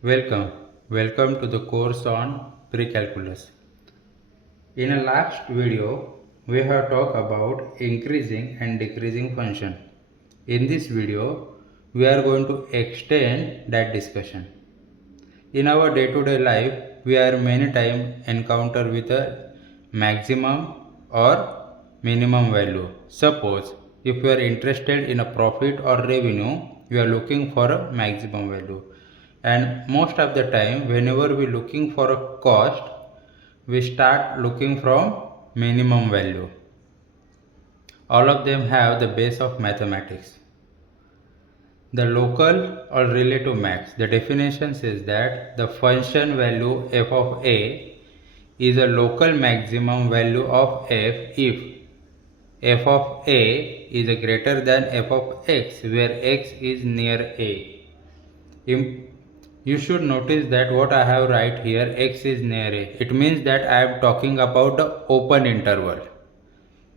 Welcome. Welcome to the course on pre-calculus. In a last video, we have talked about increasing and decreasing function. In this video, we are going to extend that discussion. In our day-to-day life, we are many times encounter with a maximum or minimum value. Suppose if we are interested in a profit or revenue, we are looking for a maximum value. And most of the time, whenever we looking for a cost, we start looking from minimum value. All of them have the base of mathematics. The local or relative max. The definition says that the function value f of a is a local maximum value of f if f of a is greater than f of x, where x is near a. You should notice that what I have right here, x is near a. It means that I am talking about the open interval.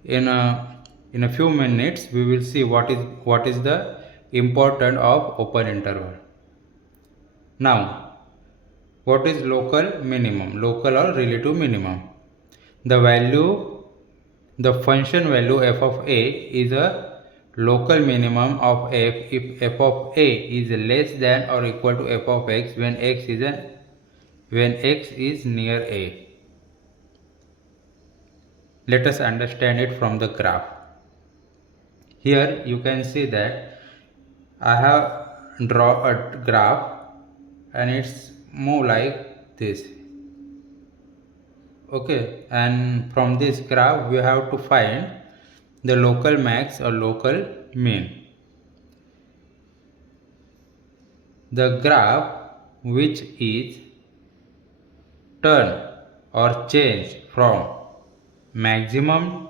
In a few minutes we will see what is the importance of open interval. Now, what is local minimum, local or relative minimum? The function value f of a is a local minimum of f if f of a is less than or equal to f of x when x is near a. Let us understand it from the graph. Here you can see that I have draw a graph and it's move like this. Okay, and from this graph we have to find the local max or local mean. The graph which is turn or change from maximum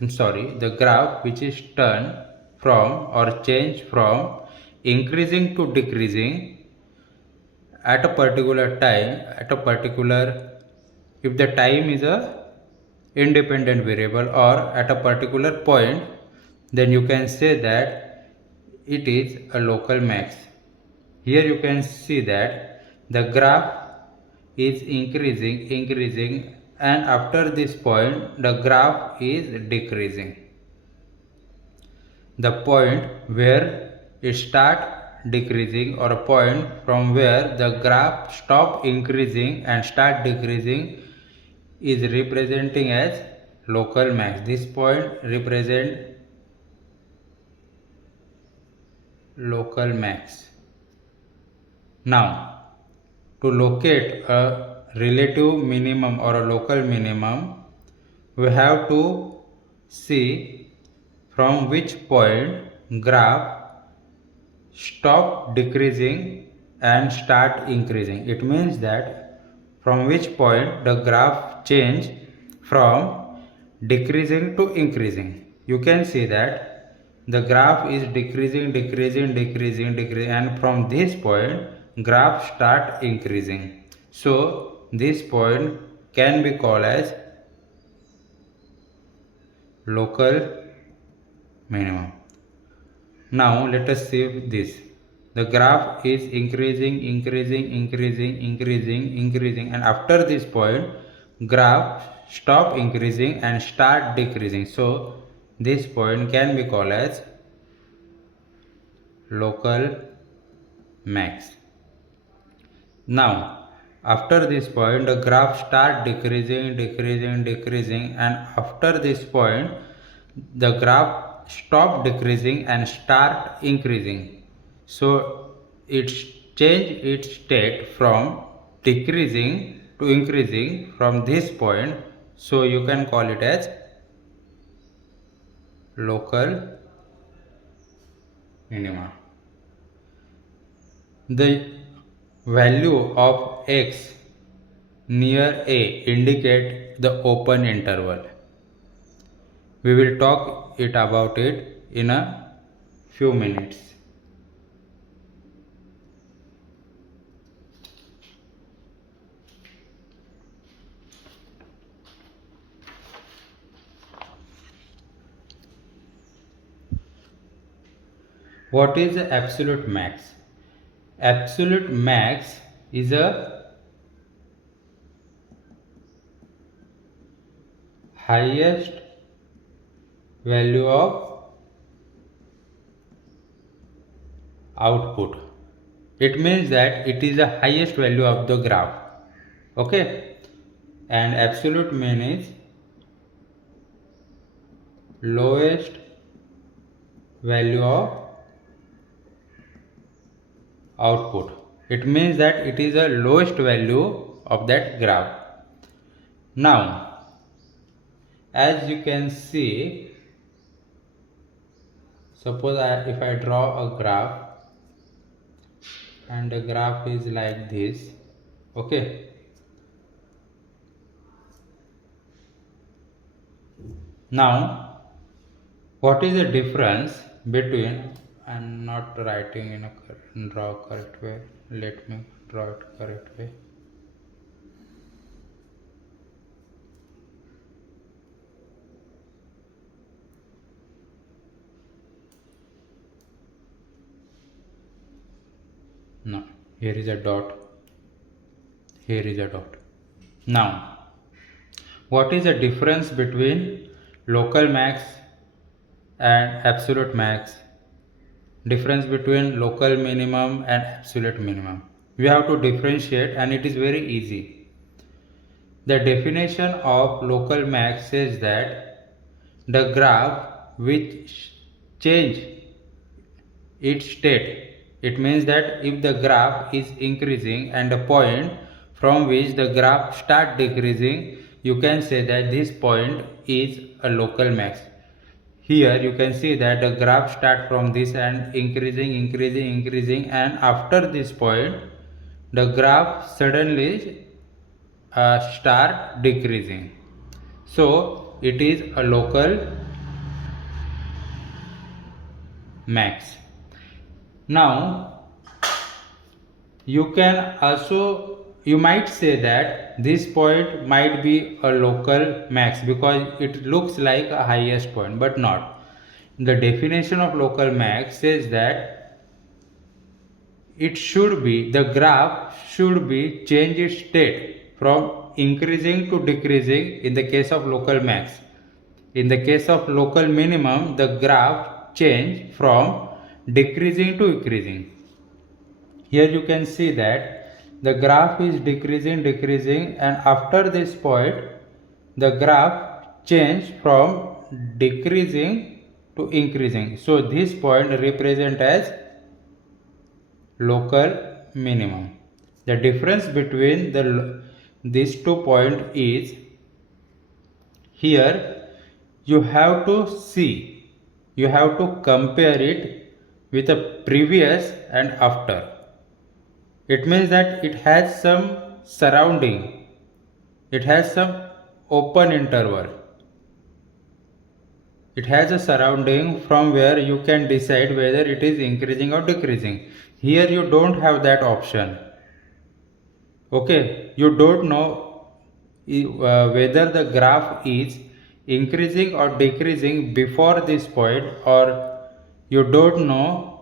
the graph which is turn from or change from increasing to decreasing at a particular time, if the time is a independent variable or at a particular point, then you can say that it is a local max. Here you can see that the graph is increasing, and after this point the graph is decreasing. The point where it start decreasing, or a point from where the graph stop increasing and start decreasing, is representing as local max. This point represent local max. Now, to locate a relative minimum or a local minimum, we have to see from which point graph stop decreasing and start increasing. It means that from which point the graph change from decreasing to increasing. You can see that the graph is decreasing, and from this point graph start increasing. So this point can be called as local minimum. Now let us see this. The graph is increasing, and after this point graph stop increasing and start decreasing. So this point can be called as local max. Now after this point the graph start decreasing, and after this point the graph stop decreasing and start increasing. So it change its state from decreasing to increasing from this point. So you can call it as local minima. The value of x near a indicate the open interval. We will talk about it in a few minutes. What is the absolute max? absolute max is a highest value of output. It means that it is the highest value of the graph. Okay, and absolute mean is lowest value of output. It means that it is the lowest value of that graph. Now, as you can see, suppose if I draw a graph and the graph is like this, okay. Now, what is the difference between, I'm not writing in a draw correct way, let me draw it correct way. No, here is a dot, here is a dot. Now, what is the difference between local max and absolute max? Difference between local minimum and absolute minimum. We have to differentiate, and it is very easy. The definition of local max says that the graph which change its state. It means that if the graph is increasing and the point from which the graph start decreasing, you can say that this point is a local max. Here you can see that the graph start from this and increasing, and after this point the graph suddenly start decreasing. So it is a local max. Now you can also, you might say that this point might be a local max because it looks like a highest point, but not. The definition of local max says that it should be, the graph should be change its state from increasing to decreasing in the case of local max. In the case of local minimum, the graph change from decreasing to increasing. Here you can see that the graph is decreasing, and after this point the graph change from decreasing to increasing. So this point represent as local minimum. The difference between these 2 points is, here you have to see, you have to compare it with the previous and after. It means that it has some surrounding, it has some open interval, it has a surrounding from where you can decide whether it is increasing or decreasing. Here you don't have that option. Okay, you don't know whether the graph is increasing or decreasing before this point, or you don't know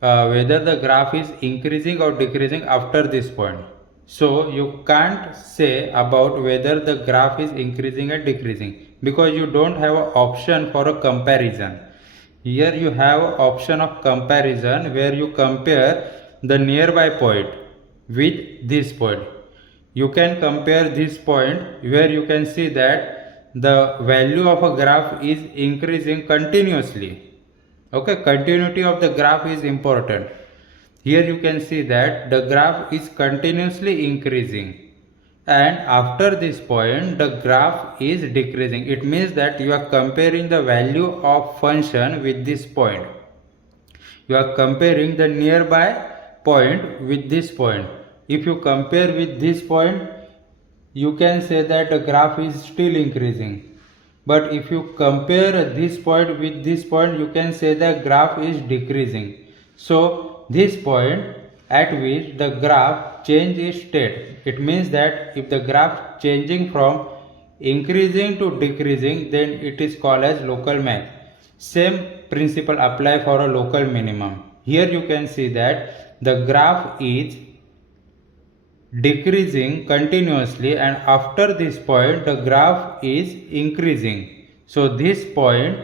whether the graph is increasing or decreasing after this point. So you can't say about whether the graph is increasing or decreasing because you don't have an option for a comparison. Here you have an option of comparison where you compare the nearby point with this point. You can compare this point where you can see that the value of a graph is increasing continuously. Okay, continuity of the graph is important. Here you can see that the graph is continuously increasing, and after this point the graph is decreasing. It means that you are comparing the value of function with this point. You are comparing the nearby point with this point. If you compare with this point, you can say that the graph is still increasing. But if you compare this point with this point, you can say the graph is decreasing. So this point at which the graph change its state, it means that if the graph changing from increasing to decreasing, then it is called as local max. Same principle apply for a local minimum. Here you can see that the graph is decreasing continuously, and after this point the graph is increasing. So this point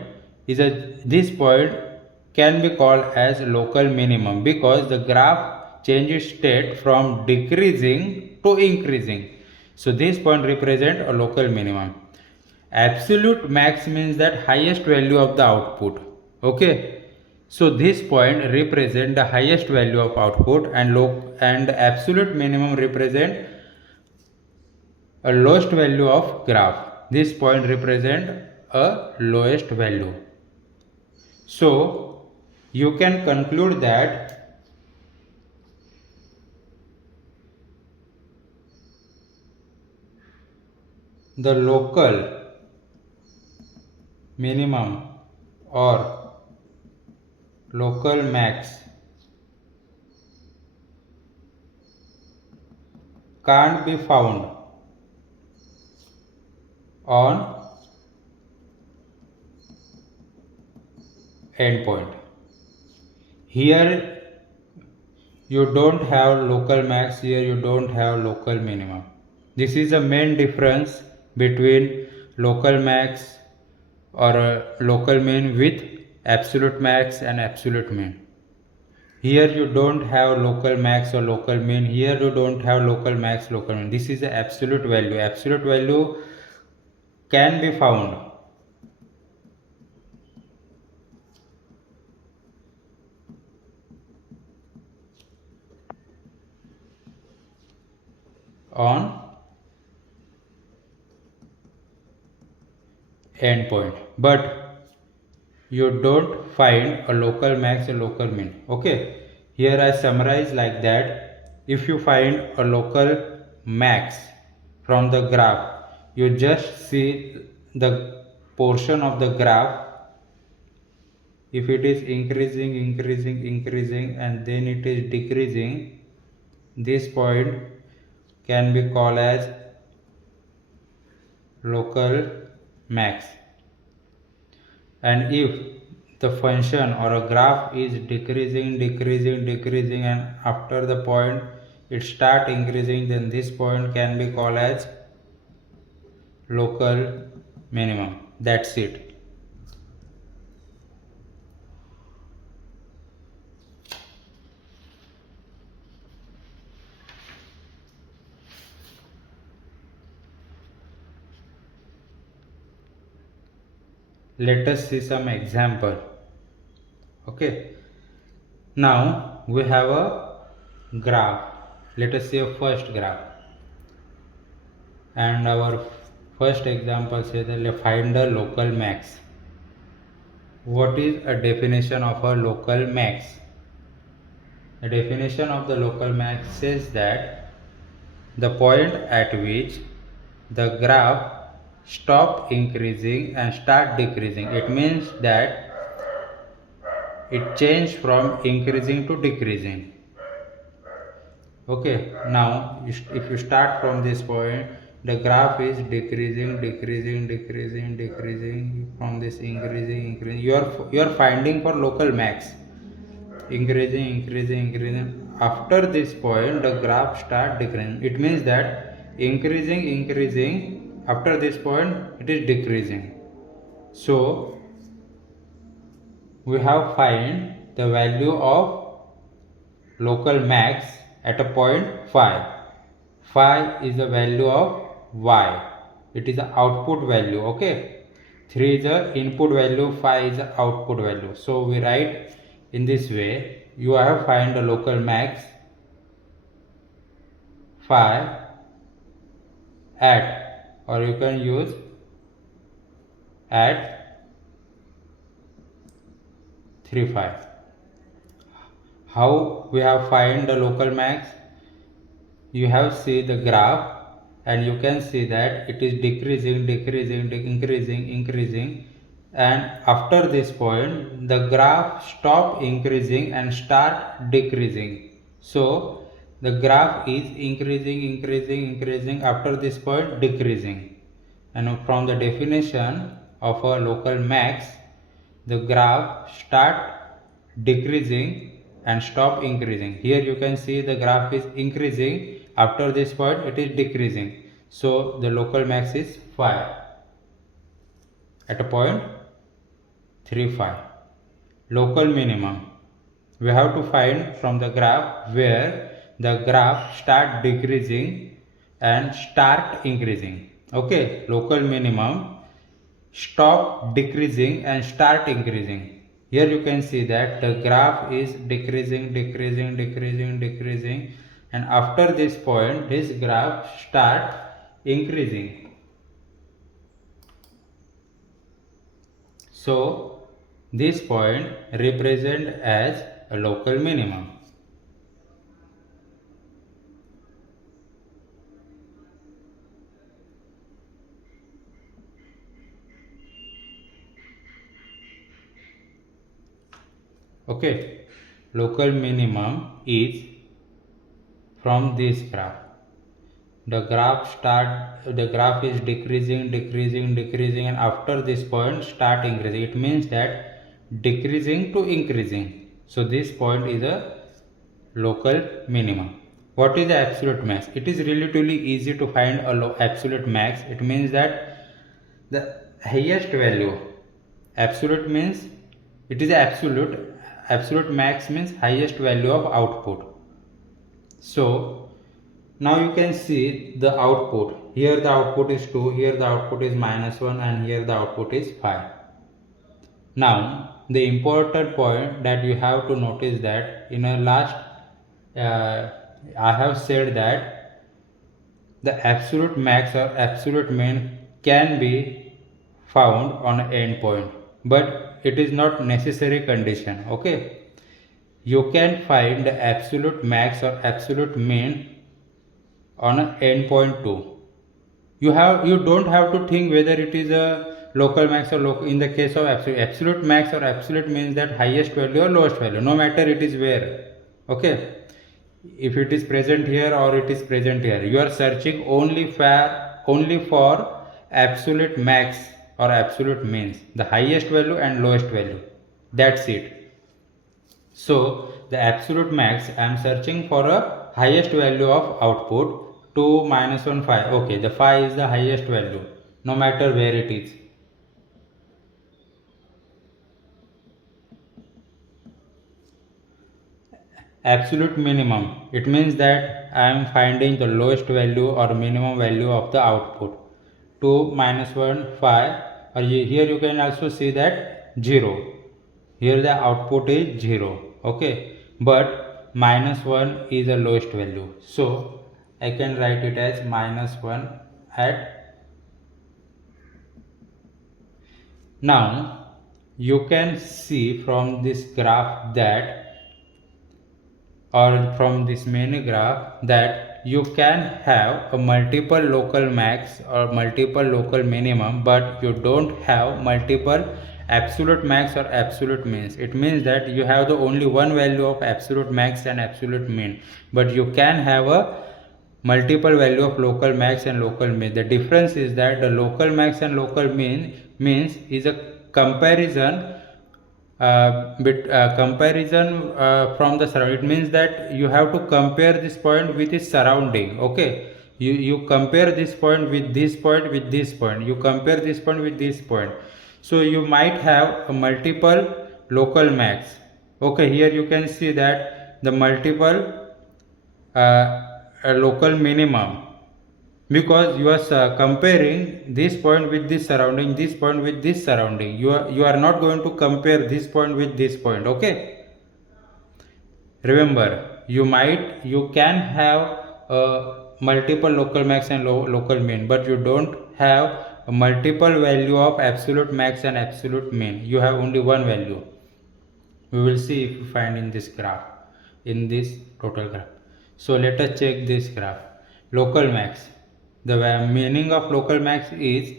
can be called as local minimum, because the graph changes state from decreasing to increasing. So this point represents a local minimum. Absolute max means that highest value of the output. Okay. So this point represent the highest value of output, and absolute minimum represent a lowest value of graph. This point represent a lowest value. So you can conclude that the local minimum or local max can't be found on endpoint. Here you don't have local max, here you don't have local minimum. This is the main difference between local max or local min with absolute max and absolute min. Here you don't have local max or local min, here you don't have local max, local min. This is the absolute value. Absolute value can be found on endpoint, but you don't find a local max or local min. Okay, here I summarize like that. If you find a local max from the graph, you just see the portion of the graph. If it is increasing and then it is decreasing, this point can be called as local max. And if the function or a graph is decreasing and after the point it start increasing, then this point can be called as local minimum. That's it. Let us see some example. Okay, now we have a graph. Let us see a first graph, and our first example says that find the local max. What is a definition of a local max? The definition of the local max says that the point at which the graph stop increasing and start decreasing. It means that it changed from increasing to decreasing. Okay, now if you start from this point, the graph is decreasing from this increasing. You are finding for local max, increasing. After this point the graph start decreasing. It means that increasing, after this point it is decreasing. So we have find the value of local max at a point phi. Phi is the value of y. It is the output value. Okay, 3 is the input value, phi is the output value. So we write in this way. You have find the local max phi at, or you can use at 3 phi. How we have find the local max? You have see the graph and you can see that it is decreasing, increasing, and after this point the graph stop increasing and start decreasing. So the graph is increasing, after this point decreasing. And from the definition of a local max, the graph start decreasing and stop increasing. Here you can see the graph is increasing. After this point it is decreasing. So the local max is 5 at a point 35. Local minimum, we have to find from the graph where the graph start decreasing and start increasing. Okay, local minimum stop decreasing and start increasing. Here you can see that the graph is decreasing, decreasing, decreasing, decreasing, and after this point this graph start increasing. So this point represent as a local minimum. Okay, local minimum is from this graph. The graph is decreasing, decreasing, decreasing, and after this point start increasing. It means that decreasing to increasing. So this point is a local minimum. What is the absolute max? It is relatively easy to find a absolute max. It means that the highest value, absolute means it is absolute max means highest value of output. So now you can see the output. Here the output is 2, here the output is -1, and here the output is 5. Now the important point that you have to notice that in a last I have said that the absolute max or absolute min can be found on an endpoint, but it is not necessary condition. Okay, you can find the absolute max or absolute min on an endpoint too. You don't have to think whether it is a local max or local. In the case of absolute max or absolute means that highest value or lowest value, no matter it is where. Okay, if it is present here or it is present here, you are searching only for absolute max or absolute means, the highest value and lowest value. That's it. So the absolute max, I am searching for a highest value of output. 2 minus 1 5. Okay, the 5 is the highest value no matter where it is. Absolute minimum, it means that I am finding the lowest value or minimum value of the output. 2 minus 1 5, or here you can also see that 0. Here the output is 0. Okay, but -1 is the lowest value, so I can write it as -1 at. Now you can see from this graph that, or from this mini graph, that you can have a multiple local max or multiple local minimum, but you don't have multiple absolute max or absolute min. It means that you have the only one value of absolute max and absolute min, but you can have a multiple value of local max and local min. The difference is that the local max and local min means is a comparison from the surrounding. It means that you have to compare this point with its surrounding. Okay, you compare this point with this point with this point, you compare this point with this point, so you might have a multiple local max. Okay, here you can see that the multiple local minimum, because you are comparing this point with this surrounding, this point with this surrounding. You are not going to compare this point with this point. Okay, remember, you can have multiple local max and local min, but you don't have a multiple value of absolute max and absolute min. You have only one value. We will see if you find in this graph, in this total graph. So let us check this graph. Local max, the meaning of local max is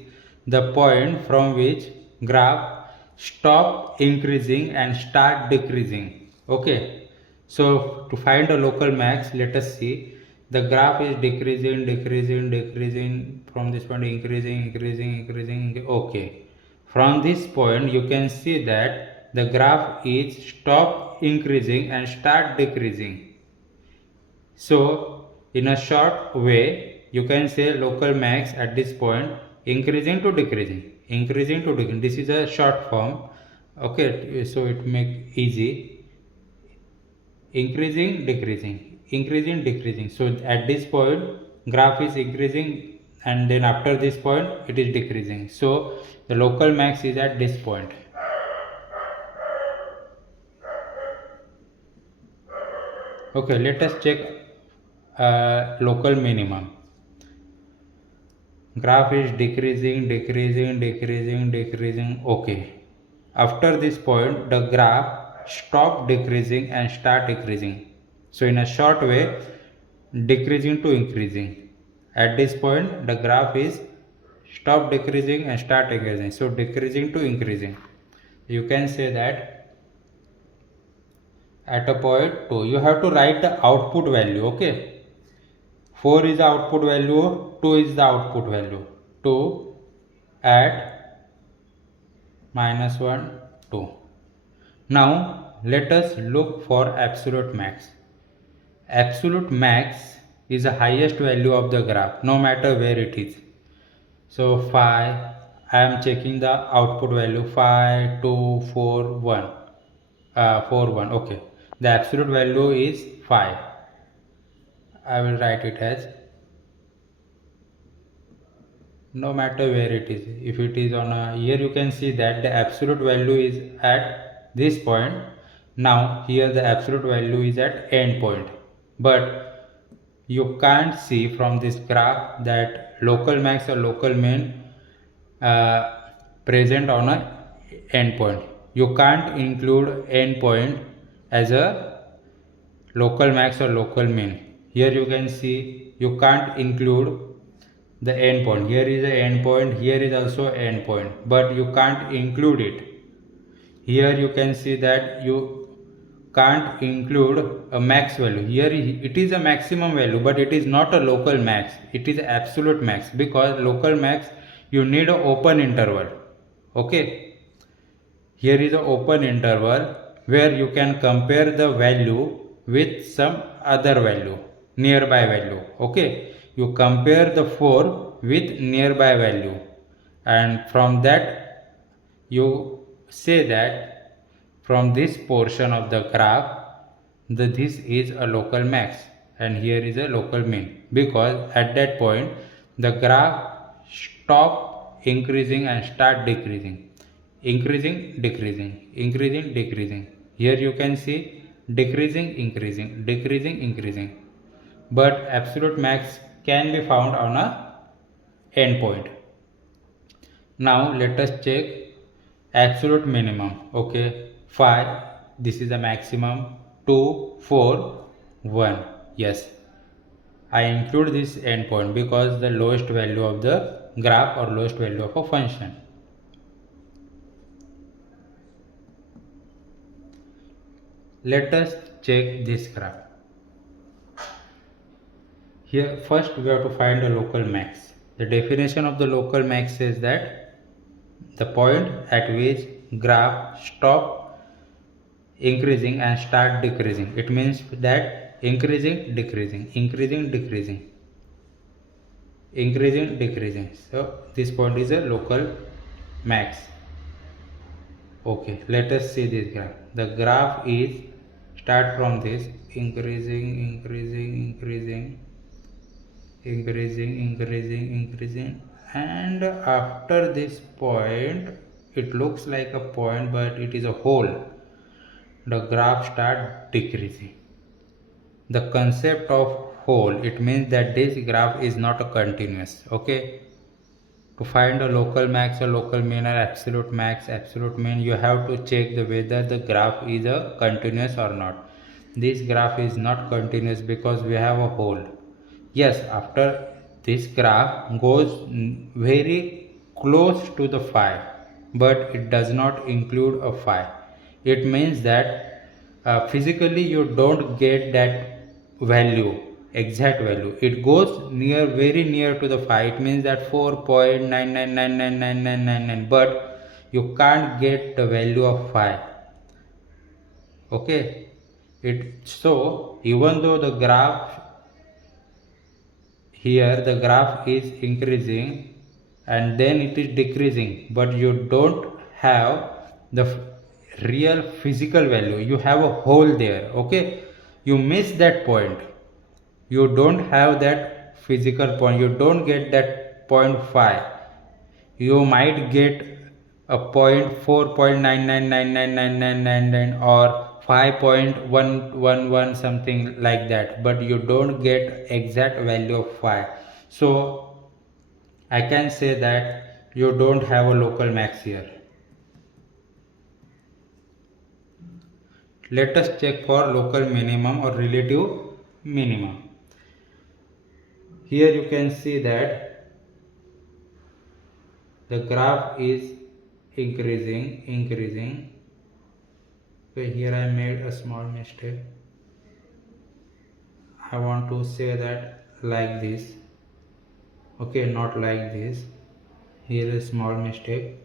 the point from which graph stop increasing and start decreasing. Okay, so to find a local max, let us see. The graph is decreasing, decreasing, decreasing, from this point increasing, increasing, increasing. Okay, from this point you can see that the graph is stop increasing and start decreasing. So in a short way, you can say local max at this point increasing to decreasing, increasing to decreasing. This is a short form. Okay, so it make easy. Increasing, decreasing, increasing, decreasing. So at this point, graph is increasing, and then after this point, it is decreasing. So the local max is at this point. Okay, let us check local minimum. Graph is decreasing, decreasing, decreasing, decreasing. Okay, after this point the graph stop decreasing and start decreasing. So in a short way, decreasing to increasing. At this point the graph is stop decreasing and start increasing. So decreasing to increasing. You can say that at a point 2 you have to write the output value. Okay, 4 is the output value, 2 is the output value. 2 at -1, 2. Now let us look for absolute max. Absolute max is the highest value of the graph, no matter where it is. So 5, I am checking the output value 5, 2, 4, 1. 4, 1. Okay, the absolute value is 5. I will write it as, no matter where it is. If it is on a, here you can see that the absolute value is at this point. Now here the absolute value is at end point, but you can't see from this graph that local max or local min present on a end point. You can't include end point as a local max or local min. Here you can see you can't include the end point. Here is the end point, here is also end point, but you can't include it. Here you can see that you can't include a max value. Here it is a maximum value, but it is not a local max, it is absolute max, because local max you need an open interval. Okay, here is an open interval where you can compare the value with some other value, nearby value. Okay, you compare the 4 with nearby value, and from that you say that from this portion of the graph this is a local max and here is a local min, because at that point the graph stop increasing and start decreasing, increasing, decreasing, increasing, decreasing. Here you can see decreasing, increasing, decreasing, increasing, but absolute max can be found on a end point. Now let us check absolute minimum. Okay, 5, this is the maximum. 2, 4, 1. Yes, I include this endpoint because the lowest value of the graph or lowest value of a function. Let us check this graph. Here first we have to find the local max. The definition of the local max is that the point at which graph stop increasing and start decreasing. It means that increasing, decreasing, increasing, decreasing, increasing, decreasing. So this point is a local max. Okay, let us see this graph. The graph is start from this increasing, increasing, increasing, increasing, increasing, increasing, and after this point it looks like a point but it is a hole. The graph start decreasing. The concept of hole, it means that this graph is not a continuous. Okay, to find a local max or local min or absolute max, absolute min, you have to check the whether the graph is a continuous or not. This graph is not continuous because we have a hole. Yes, after this graph goes very close to the 5, but it does not include a 5. It means that physically you don't get that value, exact value. It goes near, very near to the 5. It means that 4.9999999, but you can't get the value of 5. Okay, so even though the graph here, the graph is increasing and then it is decreasing, but you don't have the real physical value. You have a hole there. Okay, you miss that point. You don't have that physical point. You don't get that 0.5. You might get a 0.4.99999999 or 5.111 something like that, but you don't get exact value of 5. So I can say that you don't have a local max here. Let us check for local minimum or relative minimum. Here you can see that the graph is increasing. Okay, here I made a small mistake. I want to say that like this. Okay, not like this. Here is small mistake.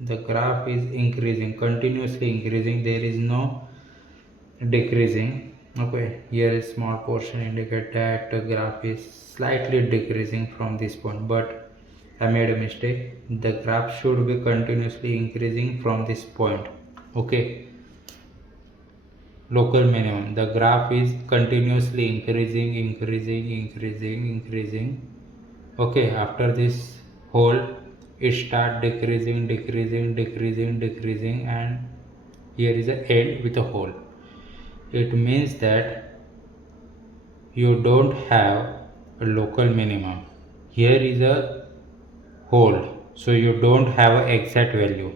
The graph is increasing, continuously increasing. There is no decreasing. Okay, here is small portion indicate that the graph is slightly decreasing from this point, but I made a mistake. The graph should be continuously increasing from this point. Okay, local minimum, the graph is continuously increasing. Okay, after this hole it start decreasing, and here is an end with a hole. It means that you don't have a local minimum. Here is a hole, so you don't have an exact value.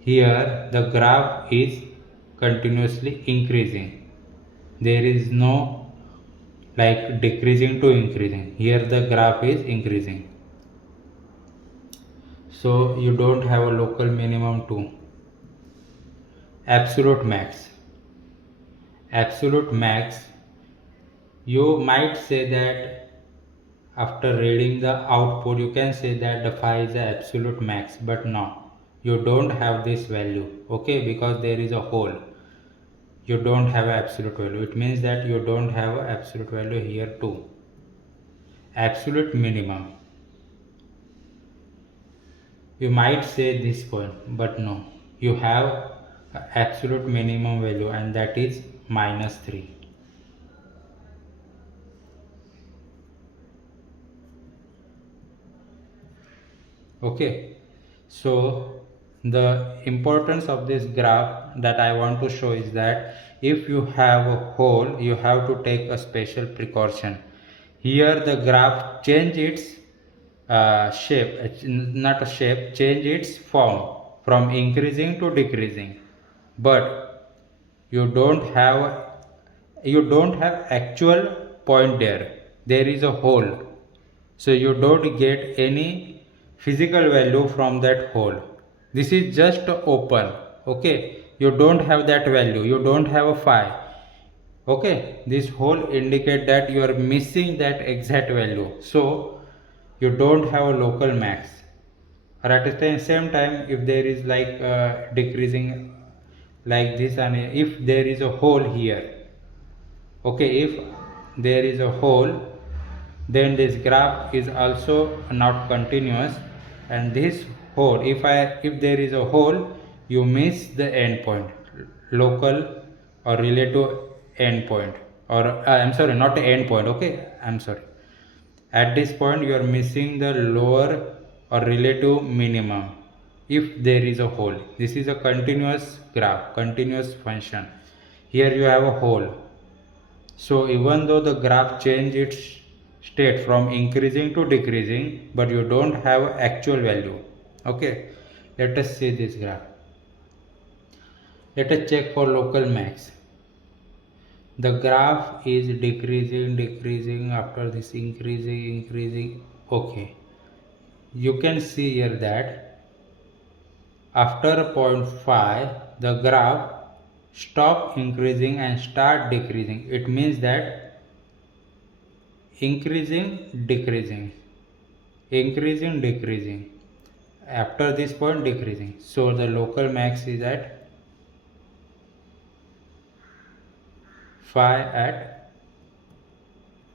Here the graph is continuously increasing. There is no like decreasing to increasing. Here the graph is increasing. So you don't have a local minimum too. Absolute max. Absolute max. You might say that after reading the output, you can say that the phi is the absolute max, but no, you don't have this value. Okay, because there is a hole. You don't have absolute value. It means that you don't have absolute value here too. Absolute minimum. You might say this point, but no, you have absolute minimum value, and that is -3. Okay, so the importance of this graph that I want to show is that if you have a hole, you have to take a special precaution. Here the graph change its shape, not a shape, change its form from increasing to decreasing, but you don't have actual point there. There is a hole, so you don't get any physical value from that hole. This is just open. Okay, you don't have that value, you don't have a phi. Okay, this hole indicate that you are missing that exact value, so you don't have a local max. Or at the same time, if there is like decreasing like this, and if there is a hole here, okay, if there is a hole, then this graph is also not continuous, and this hole, if there is a hole, you miss the endpoint, local or relative endpoint, or I'm sorry, not the endpoint. Okay, I'm sorry, at this point you are missing the lower or relative minimum if there is a hole. This is a continuous graph, continuous function. Here you have a hole, so even though the graph change its state from increasing to decreasing, but you don't have actual value. Okay, let us see this graph. Let us check for local max. The graph is decreasing after this increasing. Okay, you can see here that after 0.5 the graph stop increasing and start decreasing. It means that decreasing, after this point decreasing. So the local max is at phi at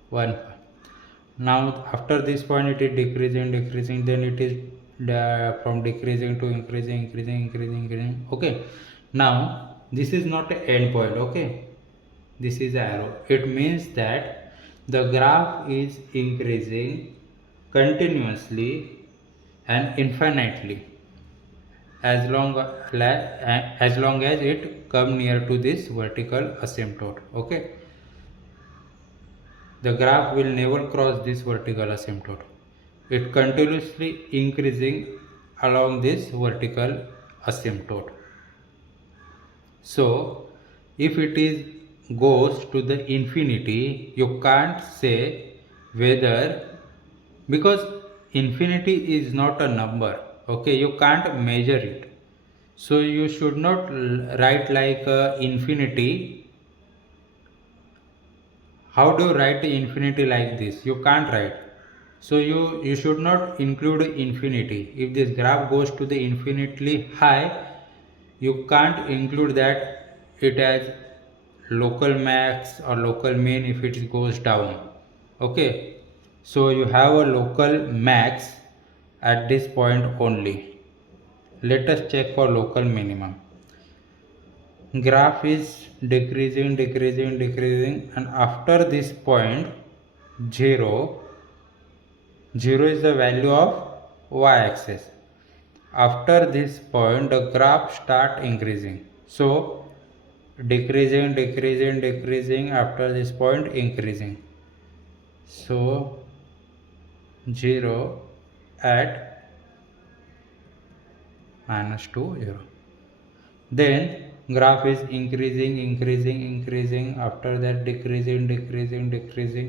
1 phi. Now after this point it is decreasing, then it is from decreasing to increasing. Okay, now this is not an end point. Okay, this is arrow. It means that the graph is increasing continuously and infinitely as long as it come near to this vertical asymptote. Okay, the graph will never cross this vertical asymptote. It continuously increasing along this vertical asymptote. So if it is goes to the infinity, you can't say whether, because infinity is not a number. Okay, you can't measure it. So you should not write like infinity. How do you write infinity like this? You can't write. So you should not include infinity. If this graph goes to the infinitely high, you can't include that it as local max or local min if it goes down. Okay, so you have a local max at this point only. Let us check for local minimum. Graph is decreasing, and after this point 0 is the value of y-axis. After this point the graph start increasing, so decreasing, after this point increasing, so 0 at -2 0. Then graph is increasing, after that decreasing,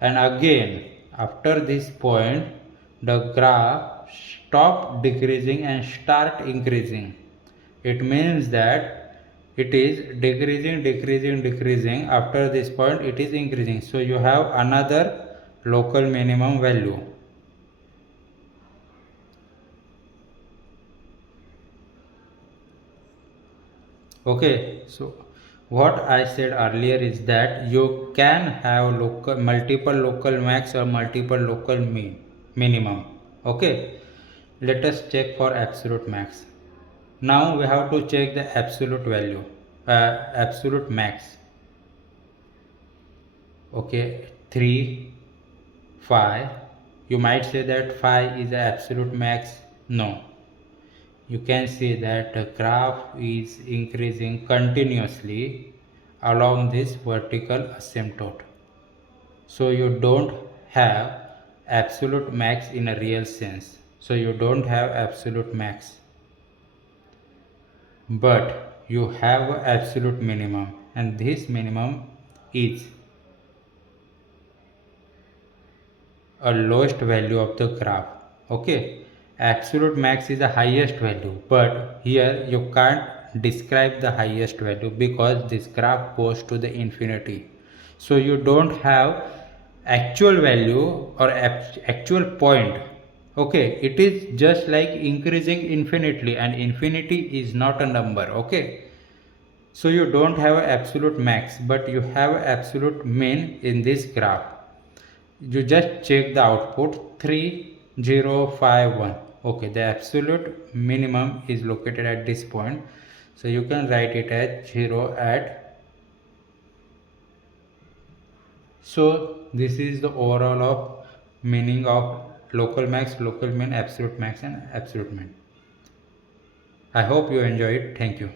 and again after this point the graph stop decreasing and start increasing. It means that it is decreasing, after this point it is increasing. So you have another local minimum value. Okay, so what I said earlier is that you can have multiple local max or multiple local minimum. Okay, let us check for absolute max. Now we have to check the absolute value, absolute max. Okay, 3 5. You might say that 5 is the absolute max. No, you can see that the graph is increasing continuously along this vertical asymptote. So you don't have absolute max in a real sense. So you don't have absolute max, but you have absolute minimum, and this minimum is a lowest value of the graph. Okay, absolute max is the highest value, but here you can't describe the highest value because this graph goes to the infinity. So you don't have actual value or actual point. Okay, it is just like increasing infinitely, and infinity is not a number. Okay, so you don't have absolute max, but you have absolute min in this graph. You just check the output 3051. Okay, the absolute minimum is located at this point, so you can write it as 0 at. So this is the overall of meaning of local max, local min, absolute max and absolute min. I hope you enjoy it. Thank you.